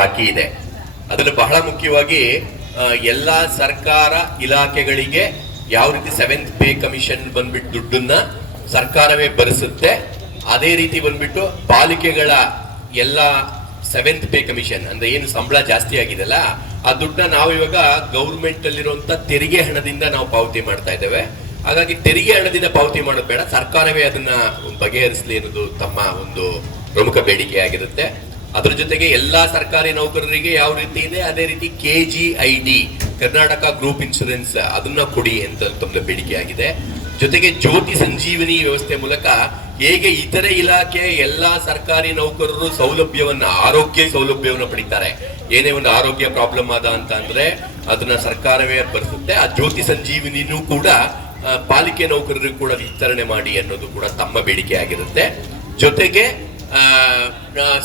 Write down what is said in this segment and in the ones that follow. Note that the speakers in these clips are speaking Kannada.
ಬಾಕಿ ಇದೆ. ಅದರಲ್ಲಿ ಬಹಳ ಮುಖ್ಯವಾಗಿ ಎಲ್ಲ ಸರ್ಕಾರ ಇಲಾಖೆಗಳಿಗೆ ಯಾವ ರೀತಿ ಸೆವೆಂತ್ ಪೇ ಕಮಿಷನ್ ಬಂದ್ಬಿಟ್ಟು ದುಡ್ಡನ್ನ ಸರ್ಕಾರವೇ ಭರಿಸುತ್ತೆ ಅದೇ ರೀತಿ ಬಂದ್ಬಿಟ್ಟು ಪಾಲಿಕೆಗಳ ಎಲ್ಲ ಸೆವೆಂತ್ ಪೇ ಕಮಿಷನ್ ಅಂದ್ರೆ ಏನು ಸಂಬಳ ಜಾಸ್ತಿ ಆಗಿದೆಲ್ಲ ಆ ದುಡ್ಡನ್ನ ನಾವು ಇವಾಗ ಗೌರ್ಮೆಂಟ್ ಅಲ್ಲಿರುವಂತ ತೆರಿಗೆ ಹಣದಿಂದ ನಾವು ಪಾವತಿ ಮಾಡ್ತಾ ಇದ್ದೇವೆ. ಹಾಗಾಗಿ ತೆರಿಗೆ ಹಣದಿಂದ ಪಾವತಿ ಮಾಡೋದು ಬೇಡ, ಸರ್ಕಾರವೇ ಅದನ್ನ ಬಗೆಹರಿಸಲಿ ಅನ್ನೋದು ತಮ್ಮ ಒಂದು ಪ್ರಮುಖ ಬೇಡಿಕೆಯಾಗಿರುತ್ತೆ ಅದ್ರ ಜೊತೆಗೆ ಎಲ್ಲಾ ಸರ್ಕಾರಿ ನೌಕರರಿಗೆ ಯಾವ ರೀತಿ ಇದೆ? ಅದೇ ರೀತಿ K G I D Karnataka group insurance ಅದನ್ನ ಕೊಡಿ ಅಂತ ತಮ್ಮ ಬೇಡಿಕೆ ಆಗಿದೆ. ಜೊತೆಗೆ ಜ್ಯೋತಿ ಸಂಜೀವಿನಿ ವ್ಯವಸ್ಥೆ ಮೂಲಕ ಹೇಗೆ ಇತರೆ ಇಲಾಖೆ ಎಲ್ಲಾ ಸರ್ಕಾರಿ ನೌಕರರು ಸೌಲಭ್ಯವನ್ನ, ಆರೋಗ್ಯ ಸೌಲಭ್ಯವನ್ನು ಪಡಿತಾರೆ? ಏನೇ ಒಂದು ಆರೋಗ್ಯ ಪ್ರಾಬ್ಲಮ್ ಆದ ಅಂತ ಅಂದ್ರೆ ಅದನ್ನ ಸರ್ಕಾರವೇ ಬರೆಸುತ್ತೆ. ಆ ಜ್ಯೋತಿ ಸಂಜೀವಿನಿನೂ ಕೂಡ ಪಾಲಿಕೆ ನೌಕರರಿಗೂ ಕೂಡ ವಿಸ್ತರಣೆ ಮಾಡಿ ಅನ್ನೋದು ಕೂಡ ತಮ್ಮ ಬೇಡಿಕೆ ಆಗಿರುತ್ತೆ. ಜೊತೆಗೆ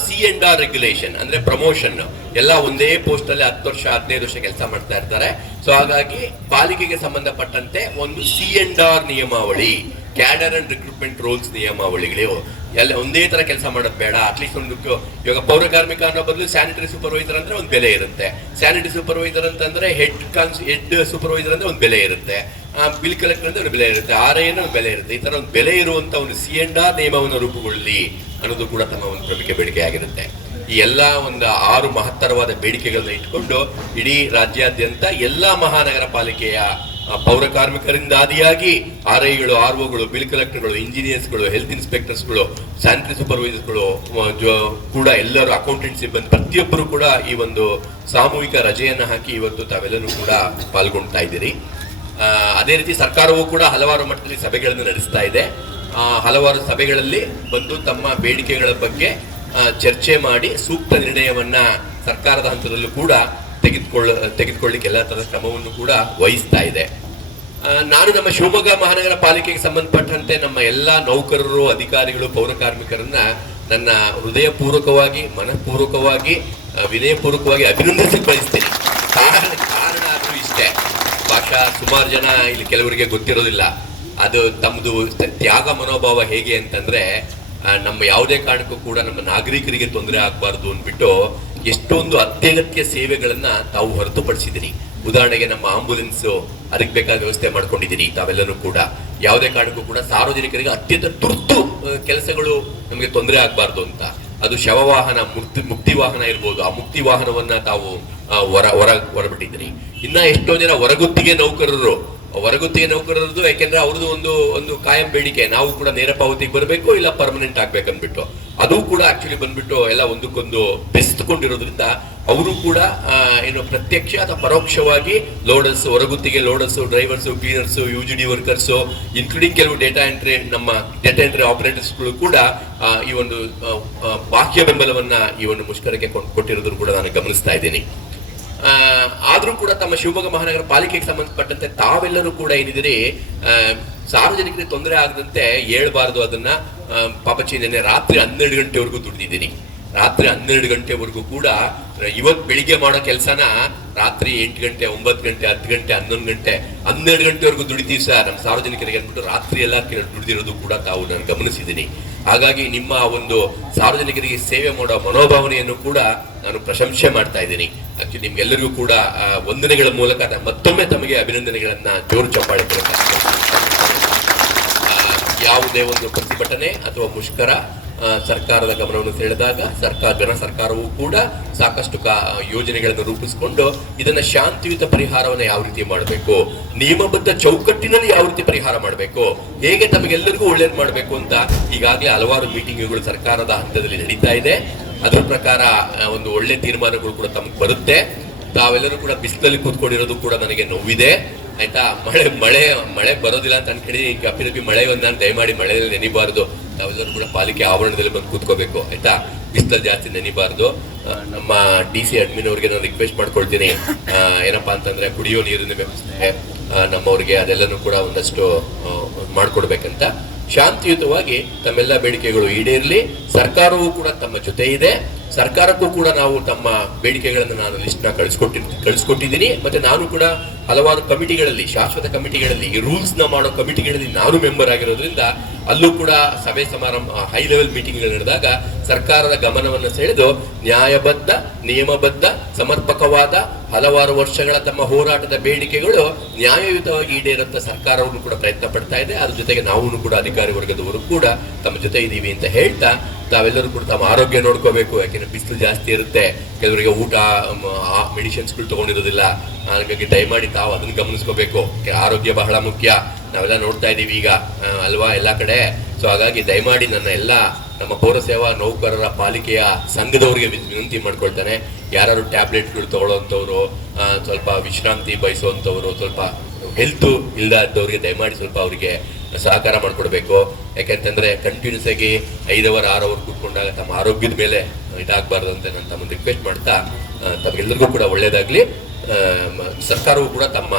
ಸಿ ಎಂಡ್ ಆರ್ ರೆಗ್ಯುಲೇಷನ್ ಅಂದ್ರೆ ಪ್ರಮೋಷನ್ ಎಲ್ಲ ಒಂದೇ ಪೋಸ್ಟ್ ಅಲ್ಲಿ ಹತ್ತು ವರ್ಷ, ಹದಿನೈದು ವರ್ಷ ಕೆಲಸ ಮಾಡ್ತಾ ಇರ್ತಾರೆ. ಸೊ ಹಾಗಾಗಿ ಪಾಲಿಕೆಗೆ ಸಂಬಂಧಪಟ್ಟಂತೆ ಒಂದು ಸಿ ಎಂಡ್ ಆರ್ ನಿಯಮಾವಳಿ ಕ್ಯಾಡರ್ ಅಂಡ್ ರಿಕ್ರೂಟ್ಮೆಂಟ್ ರೂಲ್ಸ್ ನಿಯಮಾವಳಿಗಳು, ಎಲ್ಲ ಒಂದೇ ತರ ಕೆಲಸ ಮಾಡೋದು ಬೇಡ. ಅಟ್ಲೀಸ್ಟ್ ಒಂದು ಇವಾಗ ಪೌರ ಕಾರ್ಮಿಕ ಅನ್ನೋ ಬದಲು ಸ್ಯಾನಿಟರಿ ಸೂಪರ್ವೈಸರ್ ಅಂದ್ರೆ ಒಂದು ಬೆಲೆ ಇರುತ್ತೆ. ಸ್ಯಾನಿಟರಿ ಸೂಪರ್ವೈಸರ್ ಅಂತಂದ್ರೆ ಹೆಡ್ ಕಾನ್ಸ್ ಹೆಡ್ ಸೂಪರ್ವೈಸರ್ ಅಂದ್ರೆ ಒಂದು ಬೆಲೆ ಇರುತ್ತೆ. ಬಿಲ್ ಕಲೆಕ್ಟರ್ ಅಂದ್ರೆ ಒಂದು ಬೆಲೆ ಇರುತ್ತೆ. ಆರ್ ಐ ಒಂದು ಬೆಲೆ ಇರುತ್ತೆ. ಈ ತರ ಒಂದು ಬೆಲೆ ಇರುವಂತ ಒಂದು ಸಿ ಎಂಡ್ ಆರ್ ನಿಯಮವನ್ನು ರೂಪುಗೊಳ್ಳಿ. ಅನ್ನೋದು ಕೂಡ ತಮ್ಮ ಒಂದು ಪ್ರಮುಖ ಬೇಡಿಕೆಯಾಗಿರುತ್ತೆ ಈ ಎಲ್ಲ ಒಂದು ಆರು ಮಹತ್ತರವಾದ ಬೇಡಿಕೆಗಳನ್ನ ಇಟ್ಕೊಂಡು ಇಡೀ ರಾಜ್ಯಾದ್ಯಂತ ಎಲ್ಲಾ ಮಹಾನಗರ ಪಾಲಿಕೆಯ ಪೌರ ಕಾರ್ಮಿಕರಿಂದಾದಿಯಾಗಿ ಆರ್ ಐಗಳು ಆರ್ ಒಗಳು ಬಿಲ್ ಕಲೆಕ್ಟರ್ಗಳು, ಇಂಜಿನಿಯರ್ಸ್ಗಳು, ಹೆಲ್ತ್ ಇನ್ಸ್ಪೆಕ್ಟರ್ಸ್ಗಳು, ಸ್ಯಾನಿಟರಿ ಸೂಪರ್ವೈಸರ್ಗಳು ಕೂಡ ಎಲ್ಲರೂ ಅಕೌಂಟೆಂಟ್ ಸಿಬ್ಬಂದಿ, ಪ್ರತಿಯೊಬ್ಬರು ಕೂಡ ಈ ಒಂದು ಸಾಮೂಹಿಕ ರಜೆಯನ್ನ ಹಾಕಿ ಇವತ್ತು ತಾವೆಲ್ಲರೂ ಕೂಡ ಪಾಲ್ಗೊಳ್ತಾ ಇದ್ದೀರಿ. ಅದೇ ರೀತಿ ಸರ್ಕಾರವು ಕೂಡ ಹಲವಾರು ಮಟ್ಟದಲ್ಲಿ ಸಭೆಗಳನ್ನು ನಡೆಸ್ತಾ ಇದೆ. ಹಲವಾರು ಸಭೆಗಳಲ್ಲಿ ಬಂದು ತಮ್ಮ ಬೇಡಿಕೆಗಳ ಬಗ್ಗೆ ಚರ್ಚೆ ಮಾಡಿ ಸೂಕ್ತ ನಿರ್ಣಯವನ್ನ ಸರ್ಕಾರದ ಹಂತದಲ್ಲೂ ಕೂಡ ತೆಗೆದುಕೊಳ್ಳ, ತೆಗೆದುಕೊಳ್ಳಿಕ್ಕೆ ಎಲ್ಲ ತರದ ಕ್ರಮವನ್ನು ಕೂಡ ವಹಿಸ್ತಾ ಇದೆ. ನಾನು ನಮ್ಮ ಶಿವಮೊಗ್ಗ ಮಹಾನಗರ ಪಾಲಿಕೆಗೆ ಸಂಬಂಧಪಟ್ಟಂತೆ ನಮ್ಮ ಎಲ್ಲ ನೌಕರರು, ಅಧಿಕಾರಿಗಳು, ಪೌರ ಕಾರ್ಮಿಕರನ್ನ ನನ್ನ ಹೃದಯಪೂರ್ವಕವಾಗಿ, ಮನಪೂರ್ವಕವಾಗಿ ವಿನಯಪೂರ್ವಕವಾಗಿ ಅಭಿನಂದಿಸಿ ಬಯಸ್ತೀನಿ ಕಾರಣ ಕಾರಣ ಅದು ಇಷ್ಟೇ. ಭಾಷಾ ಸುಮಾರು ಜನ ಇಲ್ಲಿ ಕೆಲವರಿಗೆ ಗೊತ್ತಿರೋದಿಲ್ಲ. ಅದು ತಮ್ಮದು ತ್ಯಾಗ ಮನೋಭಾವ ಹೇಗೆ ಅಂತಂದ್ರೆ ನಮ್ಮ ಯಾವುದೇ ಕಾರಣಕ್ಕೂ ಕೂಡ ನಮ್ಮ ನಾಗರಿಕರಿಗೆ ತೊಂದರೆ ಆಗಬಾರ್ದು ಅಂದ್ಬಿಟ್ಟು ಎಷ್ಟೊಂದು ಅತ್ಯಗತ್ಯ ಸೇವೆಗಳನ್ನ ತಾವು ಹೊರತುಪಡಿಸಿದಿರಿ. ಉದಾಹರಣೆಗೆ ನಮ್ಮ ಆಂಬುಲೆನ್ಸ್ ಅದಕ್ಕೆ ಬೇಕಾದ ವ್ಯವಸ್ಥೆ ಮಾಡ್ಕೊಂಡಿದ್ದೀರಿ ತಾವೆಲ್ಲರೂ ಕೂಡ. ಯಾವುದೇ ಕಾರಣಕ್ಕೂ ಕೂಡ ಸಾರ್ವಜನಿಕರಿಗೆ ಅತ್ಯಂತ ತುರ್ತು ಕೆಲಸಗಳು ನಮಗೆ ತೊಂದರೆ ಆಗಬಾರ್ದು ಅಂತ. ಅದು ಶವವಾಹನ, ಮುಕ್ತಿ ಮುಕ್ತಿ ವಾಹನ ಇರ್ಬೋದು. ಆ ಮುಕ್ತಿ ವಾಹನವನ್ನ ತಾವು ಹೊರ ಹೊರ, ಹೊರಬಿಟ್ಟಿದ್ದೀರಿ. ಇನ್ನ ಎಷ್ಟೋ ಜನ ಹೊರಗುತ್ತಿಗೆ ನೌಕರರು ಹೊರಗುತ್ತಿಗೆ ನೌಕರರದ್ದು ಯಾಕೆಂದ್ರೆ ಅವ್ರದ್ದು ಒಂದು ಒಂದು ಕಾಯಂ ಬೇಡಿಕೆ. ನಾವು ಕೂಡ ನೇರ ಪಾವತಿಗೆ ಬರಬೇಕು ಇಲ್ಲ ಪರ್ಮನೆಂಟ್ ಆಗ್ಬೇಕನ್ಬಿಟ್ಟು ಅದು ಕೂಡ ಆಕ್ಚುಲಿ ಬಂದ್ಬಿಟ್ಟು ಎಲ್ಲ ಒಂದಕ್ಕೊಂದು ಬೆಸ್ತ್ಕೊಂಡಿರೋದ್ರಿಂದ ಅವರು ಕೂಡ ಏನು ಪ್ರತ್ಯಕ್ಷ ಅಥವಾ ಪರೋಕ್ಷವಾಗಿ ಲೋಡರ್ಸ್ ಹೊರಗುತ್ತಿಗೆ loaders drivers cleaners U G D workers including ಕೆಲವು ಡೇಟಾ ಎಂಟ್ರಿ ನಮ್ಮ ಡೇಟಾ ಎಂಟ್ರಿ ಆಪರೇಟರ್ಸ್ಗಳು ಕೂಡ ಈ ಒಂದು ಬಾಹ್ಯ ಬೆಂಬಲವನ್ನ ಈ ಒಂದು ಮುಷ್ಕರಕ್ಕೆ ಕೊಟ್ಟಿರೋದನ್ನು ಕೂಡ ನಾನು ಗಮನಿಸ್ತಾ ಇದ್ದೀನಿ. ಆದ್ರೂ ಕೂಡ ತಮ್ಮ ಶಿವಮೊಗ್ಗ ಮಹಾನಗರ ಪಾಲಿಕೆಗೆ ಸಂಬಂಧಪಟ್ಟಂತೆ ತಾವೆಲ್ಲರೂ ಕೂಡ ಏನಿದಿರಿ ಸಾರ್ವಜನಿಕರಿಗೆ ತೊಂದರೆ ಆಗದಂತೆ ಹೇಳ್ಬಾರ್ದು ಅದನ್ನ. ಆ, ಪಾಪಚ್ಚಿ ರಾತ್ರಿ ಹನ್ನೆರಡು ಗಂಟೆವರೆಗೂ ದುಡ್ದಿದ್ದೀನಿ ರಾತ್ರಿ ಹನ್ನೆರಡು ಗಂಟೆವರೆಗೂ ಕೂಡ ಇವತ್ ಬೆಳಿಗ್ಗೆ ಮಾಡೋ ಕೆಲಸನ ರಾತ್ರಿ ಎಂಟು ಗಂಟೆ ಒಂಬತ್ತು ಗಂಟೆ ಹತ್ತು ಗಂಟೆ ಹನ್ನೊಂದು ಗಂಟೆ ಹನ್ನೆರಡು ಗಂಟೆವರೆಗೂ ದುಡಿತೀವಿ ಸರ್. ನಮ್ಮ ಸಾರ್ವಜನಿಕರಿಗೆ ಅಂದ್ಬಿಟ್ಟು ರಾತ್ರಿ ಎಲ್ಲ ದುಡಿದಿರೋದು ಕೂಡ ತಾವು ನಾನು ಗಮನಿಸಿದ್ದೀನಿ. ಹಾಗಾಗಿ ನಿಮ್ಮ ಒಂದು ಸಾರ್ವಜನಿಕರಿಗೆ ಸೇವೆ ಮಾಡೋ ಮನೋಭಾವನೆಯನ್ನು ಕೂಡ ನಾನು ಪ್ರಶಂಸೆ ಮಾಡ್ತಾ ಇದ್ದೀನಿ. ಆಕ್ಚುಲಿ ನಿಮ್ಗೆಲ್ಲರಿಗೂ ಕೂಡ ವಂದನೆಗಳ ಮೂಲಕ ಮತ್ತೊಮ್ಮೆ ತಮಗೆ ಅಭಿನಂದನೆಗಳನ್ನ ಜೋರು ಚಪ್ಪಾಳೆ ಯಾವುದೇ ಒಂದು ಪ್ರತಿಭಟನೆ ಅಥವಾ ಮುಷ್ಕರ ಸರ್ಕಾರದ ಗಮನವನ್ನು ಸೆಳೆದಾಗ ಸರ್ಕಾರ ಜನ ಸರ್ಕಾರವು ಕೂಡ ಸಾಕಷ್ಟು ಕಾ, ಯೋಜನೆಗಳನ್ನು ರೂಪಿಸಿಕೊಂಡು ಇದನ್ನ ಶಾಂತಿಯುತ ಪರಿಹಾರವನ್ನು ಯಾವ ರೀತಿ ಮಾಡಬೇಕು, ನಿಯಮಬದ್ಧ ಚೌಕಟ್ಟಿನಲ್ಲಿ ಯಾವ ರೀತಿ ಪರಿಹಾರ ಮಾಡಬೇಕು, ಹೇಗೆ ತಮಗೆಲ್ಲರಿಗೂ ಒಳ್ಳೇದು ಮಾಡಬೇಕು ಅಂತ ಈಗಾಗಲೇ ಹಲವಾರು ಮೀಟಿಂಗ್ಗಳು ಸರ್ಕಾರದ ಹಂತದಲ್ಲಿ ನಡೀತಾ ಇದೆ. ಅದರ ಪ್ರಕಾರ ಒಂದು ಒಳ್ಳೆ ತೀರ್ಮಾನಗಳು ಕೂಡ ತಮಗೆ ಬರುತ್ತೆ. ತಾವೆಲ್ಲರೂ ಕೂಡ ಬಿಸಿಲಲ್ಲಿ ಕೂತ್ಕೊಂಡಿರೋದು ಕೂಡ ನನಗೆ ನೋವಿದೆ. ಆಯ್ತಾ? ಮಳೆ ಮಳೆ ಮಳೆ ಬರೋದಿಲ್ಲ ಅಂತ ಅನ್ಕೊಂಡಿದ್ದೀನಿ ಅಪ್ಪಿನಪ್ಪಿ ಮಳೆ ನಾನು ದಯಮಾಡಿ ಮಳೆಯಲ್ಲಿ ನೆನಿಬಾರದು. ತಾವೆಲ್ಲರೂ ಕೂಡ ಪಾಲಿಕೆ ಆವರಣದಲ್ಲಿ ಬಂದು ಕೂತ್ಕೋಬೇಕು, ಆಯ್ತಾ? ಬಿಸಿಲು ಜಾಸ್ತಿ ನೆನಿಬಾರ್ದು. ನಮ್ಮ ಡಿ ಸಿ ಅಡ್ಮಿನ್ ಅವ್ರಿಗೆ ನಾನು ರಿಕ್ವೆಸ್ಟ್ ಮಾಡ್ಕೊಳ್ತೀನಿ. ಏನಪ್ಪಾ ಅಂತಂದ್ರೆ ಕುಡಿಯೋ ನೀರಿನ ವ್ಯವಸ್ಥೆ ನಮ್ಮವ್ರಿಗೆ ಅದೆಲ್ಲನೂ ಕೂಡ ಒಂದಷ್ಟು ಮಾಡಿಕೊಡ್ಬೇಕಂತ. ಶಾಂತಿಯುತವಾಗಿ ತಮ್ಮೆಲ್ಲ ಬೇಡಿಕೆಗಳು ಈಡೇರಲಿ. ಸರ್ಕಾರವೂ ಕೂಡ ತಮ್ಮ ಜೊತೆ ಇದೆ. ಸರ್ಕಾರಕ್ಕೂ ಕೂಡ ನಾವು ತಮ್ಮ ಬೇಡಿಕೆಗಳನ್ನು ನಾನು ಲಿಸ್ಟ್ನ ಕಳಿಸ್ಕೊಟ್ಟಿ ಕಳಿಸ್ಕೊಟ್ಟಿದ್ದೀನಿ. ಮತ್ತೆ ನಾನು ಕೂಡ ಹಲವಾರು ಕಮಿಟಿಗಳಲ್ಲಿ, ಶಾಶ್ವತ ಕಮಿಟಿಗಳಲ್ಲಿ ರೂಲ್ಸ್ನ ಮಾಡೋ ಕಮಿಟಿಗಳಲ್ಲಿ ನಾನು ಮೆಂಬರ್ ಆಗಿರೋದ್ರಿಂದ ಅಲ್ಲೂ ಕೂಡ ಸಭೆ ಸಮಾರಂಭ ಹೈ ಲೆವೆಲ್ ಮೀಟಿಂಗ್ಗಳು ನಡೆದಾಗ ಸರ್ಕಾರದ ಗಮನವನ್ನು ಸೆಳೆದು ನ್ಯಾಯಬದ್ಧ, ನಿಯಮಬದ್ಧ, ಸಮರ್ಪಕವಾದ ಹಲವಾರು ವರ್ಷಗಳ ತಮ್ಮ ಹೋರಾಟದ ಬೇಡಿಕೆಗಳು ನ್ಯಾಯಯುತವಾಗಿ ಈಡೇರಂತ ಸರ್ಕಾರವನ್ನು ಕೂಡ ಪ್ರಯತ್ನ ಪಡ್ತಾ ಇದೆ. ಅದ್ರ ಜೊತೆಗೆ ನಾವು ಕೂಡ ಅಧಿಕಾರಿ ವರ್ಗದವರು ಕೂಡ ತಮ್ಮ ಜೊತೆ ಇದ್ದೀವಿ ಅಂತ ಹೇಳ್ತಾ, ತಾವೆಲ್ಲರೂ ಕೂಡ ತಮ್ಮ ಆರೋಗ್ಯ ನೋಡ್ಕೋಬೇಕು, ಯಾಕೆಂದ್ರೆ ಬಿಸಿಲು ಜಾಸ್ತಿ ಇರುತ್ತೆ. ಕೆಲವರಿಗೆ ಊಟ ಮೆಡಿಸಿನ್ಸ್ಗಳು ತಗೊಂಡಿರೋದಿಲ್ಲ. ಹಾಗಾಗಿ ದಯಮಾಡಿ ತಾವು ಅದನ್ನು ಗಮನಿಸ್ಕೋಬೇಕು. ಆರೋಗ್ಯ ಬಹಳ ಮುಖ್ಯ. ನಾವೆಲ್ಲ ನೋಡ್ತಾ ಇದ್ದೀವಿ ಈಗ ಅಲ್ವಾ ಎಲ್ಲ ಕಡೆ? ಸೊ ಹಾಗಾಗಿ ದಯಮಾಡಿ ನನ್ನ ಎಲ್ಲ ನಮ್ಮ ಪೌರ ಸೇವಾ ನೌಕರರ ಪಾಲಿಕೆಯ ಸಂಘದವರಿಗೆ ವಿನಂತಿ ಮಾಡ್ಕೊಳ್ತಾನೆ. ಯಾರು ಟ್ಯಾಬ್ಲೆಟ್ಗಳು ತಗೊಳ್ಳೋವಂಥವ್ರು ಸ್ವಲ್ಪ ವಿಶ್ರಾಂತಿ ಬಯಸುವಂಥವ್ರು, ಸ್ವಲ್ಪ ಹೆಲ್ತ್ ಇಲ್ಲದವ್ರಿಗೆ ದಯಮಾಡಿ ಸ್ವಲ್ಪ ಅವರಿಗೆ ಸಹಕಾರ ಮಾಡಿಕೊಡ್ಬೇಕು. ಯಾಕೆಂತಂದ್ರೆ ಕಂಟಿನ್ಯೂಸ್ ಆಗಿ ಐದು ಅವರ್ ಆರು ಅವರ್ ಕೂತ್ಕೊಂಡಾಗ ತಮ್ಮ ಆರೋಗ್ಯದ ಮೇಲೆ ಇದಾಗಬಾರ್ದು ಅಂತ ನಾನು ತಮ್ಮ ರಿಕ್ವೆಸ್ಟ್ ಮಾಡ್ತಾ ತಮಗೆಲ್ಲರಿಗೂ ಕೂಡ ಮ- ಸರ್ಕಾರವು ಕೂಡ ತಮ್ಮ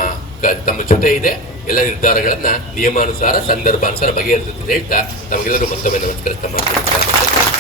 ತಮ್ಮ ಜೊತೆ ಇದೆ. ಎಲ್ಲ ನಿರ್ಧಾರಗಳನ್ನ ನಿಯಮಾನುಸಾರ, ಸಂದರ್ಭಾನುಸಾರ ಬಗೆಹರಿಸುತ್ತೆ ಹೇಳ್ತಾ ತಮಗೆಲ್ಲರೂ ಮತ್ತೊಮ್ಮೆ ನಮಸ್ಕಾರ ಮಾಡ್ತೀನಿ.